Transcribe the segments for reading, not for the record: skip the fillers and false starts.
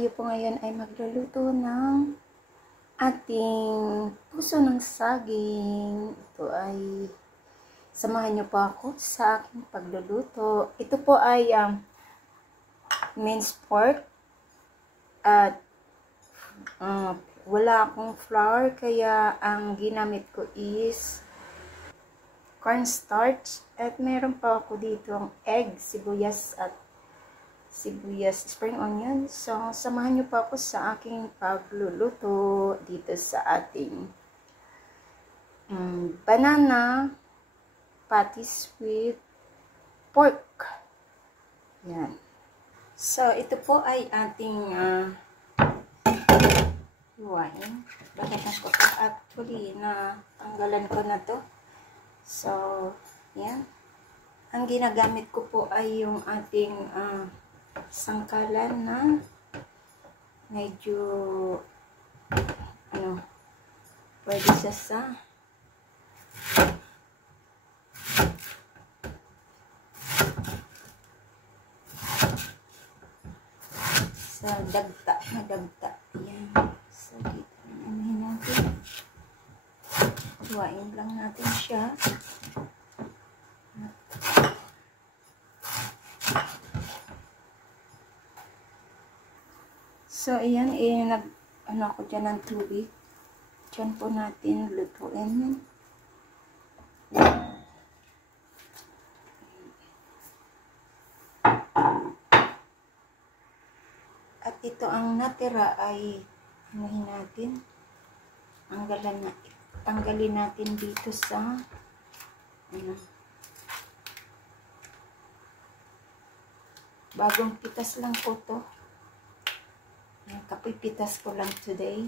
tayo po ngayon ay magluluto ng ating puso ng saging. Ito ay, samahan niyo po ako sa aking pagluluto. Ito po ay minced pork at wala akong flour, kaya ang ginamit ko is cornstarch at meron pa ako dito ang egg, sibuyas, spring onion. So, samahan niyo pa ako sa aking pagluluto dito sa ating banana patties with pork. Yan. So, ito po ay ating hiwain. Bakit ko ito? Actually, tanggalan ko na to. So, yan. Ang ginagamit ko po ay yung ating sangkalan na medyo pwede siya sa dagta na dagta. Yan. So, dito namin natin. Hiwain lang natin siya. So, ayan, ako dyan ng tubig. Dyan po natin lutuin. At ito ang natira ay, natin, tanggalin natin dito sa, bagong pitas lang po to. Kapipitas ko lang today.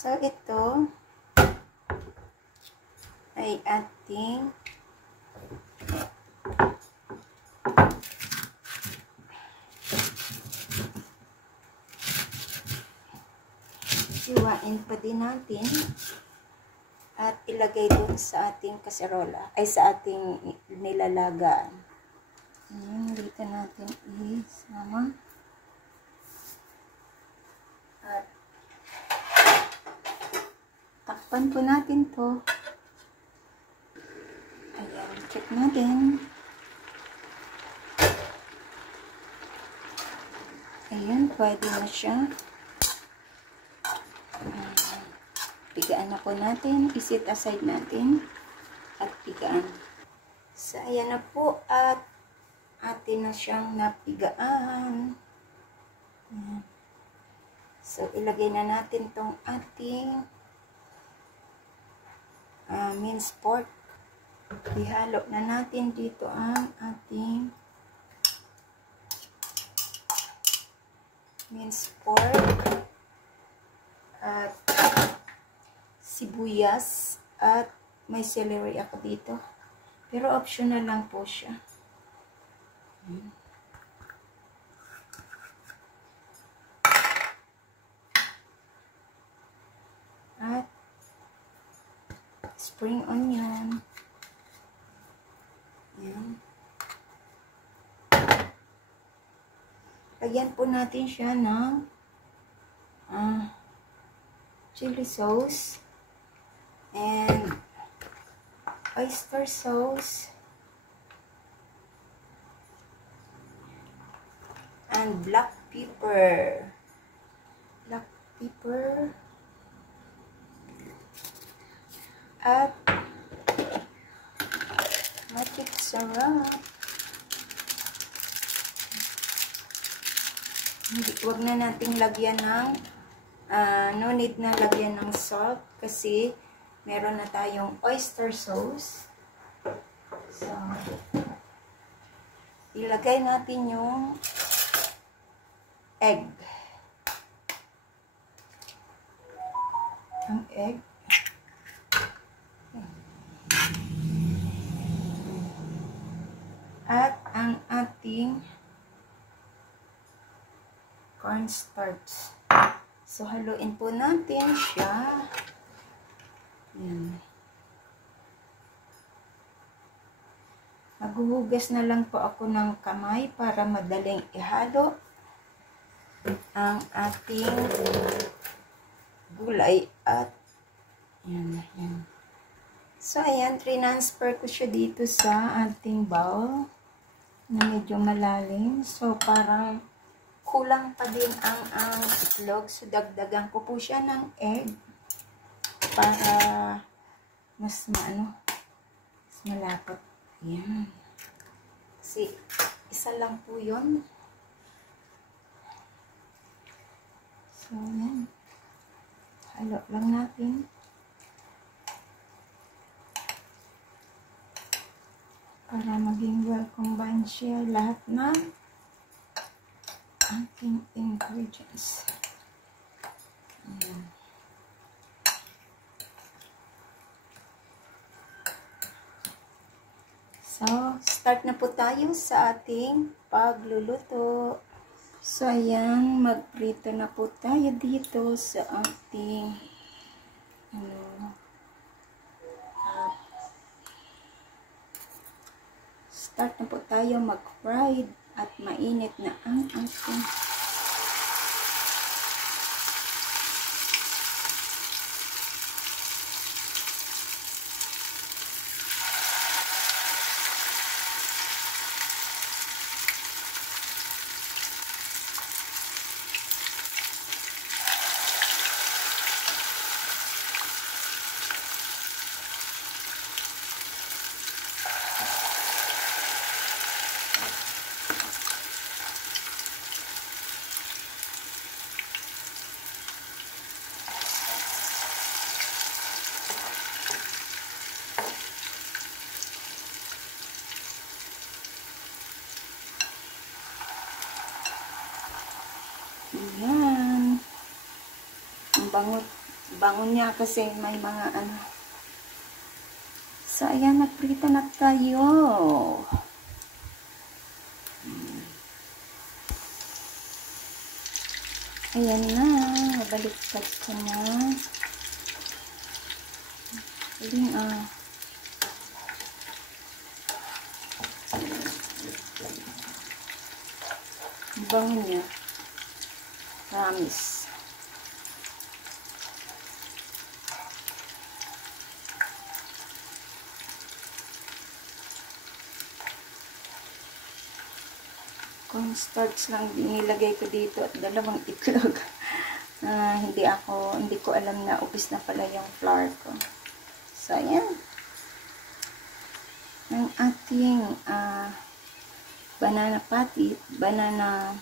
So, ito ay ating hiwain pa din natin at ilagay dun sa ating kaserola, ay sa ating nilalagaan. Dito natin isama. At takpan po natin to. Ayan, check natin. Ayan, pwede na siya. Pigaan na po natin. Isit aside natin. At pigaan. So, ayan na po. At atin na siyang napigaan. Ayan. So, ilagay na natin tong ating minced pork. Ihalo na natin dito ang ating minced pork at sibuyas at may celery ako dito. Pero optional lang po siya. At spring onion. Ayan. Lagyan po natin siya ng chili sauce and oyster sauce and black pepper. At magic sarap. Huwag na nating lagyan ng no need na lagyan ng salt kasi meron na tayong oyster sauce. So, ilagay natin yung egg. ang egg. At ang ating cornstarch. So, haluin po natin siya. Yan. Maghuhugas na lang po ako ng kamay para madaling ihalo ang ating gulay at yan. So, ayan, transfer ko siya dito sa ating bowl na medyo malalim. So, parang kulang pa din ang itlog. So, dagdagan ko po siya ng egg para mas malapot. Ayan. Kasi, isa lang po yun. So, ayan. Halo lang natin. Para maging well combined siya lahat ng ating ingredients. Ayan. So, start na po tayo sa ating pagluluto. So, ayan, magprito na po tayo dito sa ating start na po tayo mag-fried at mainit na ang ating ayan. Ang bango niya kasi may mga So, ayan, nagprito na tayo. Ayan na, mabaliktad ko na. Ayan, ang bango niya. Promise. Cornstarch lang nilagay ko dito at dalawang itlog. Hindi ko alam na ubis na pala yung flour ko. So, ayan. Ang ating banana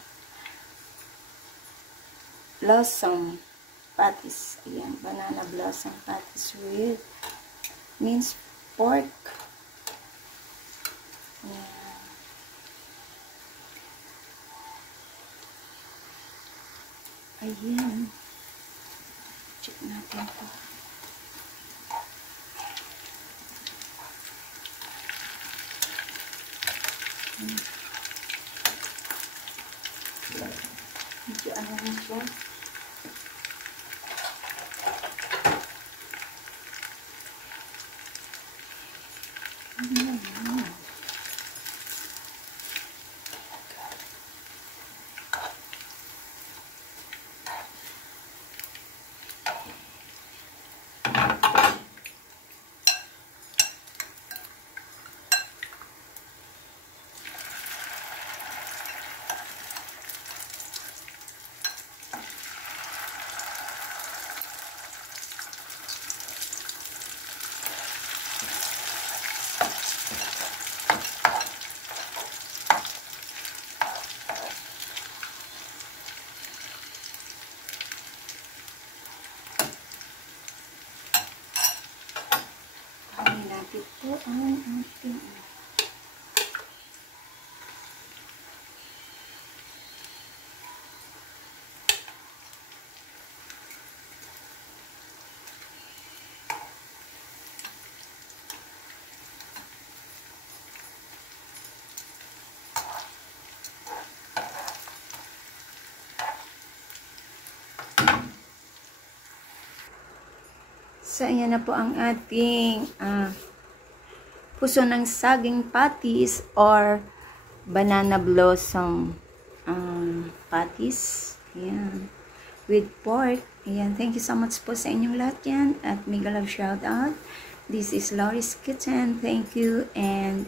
blossom patties. Ayan, banana blossom patties with minced pork. Ayan. Ayan. Check natin po. Medyo rin siya. Ito ang ating So, ayan na po ang ating puso ng saging patties or banana blossom patties. Ayan. With pork. Ayan. Thank you so much po sa inyong lahat yan. At mega love shout out. This is Lori's Kitchen. Thank you and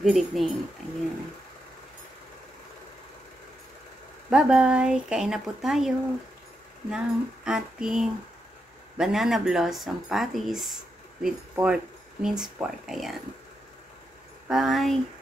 good evening. Ayan. Bye-bye. Kain na po tayo ng ating banana blossom patties with pork, minced pork. Ayan. Bye!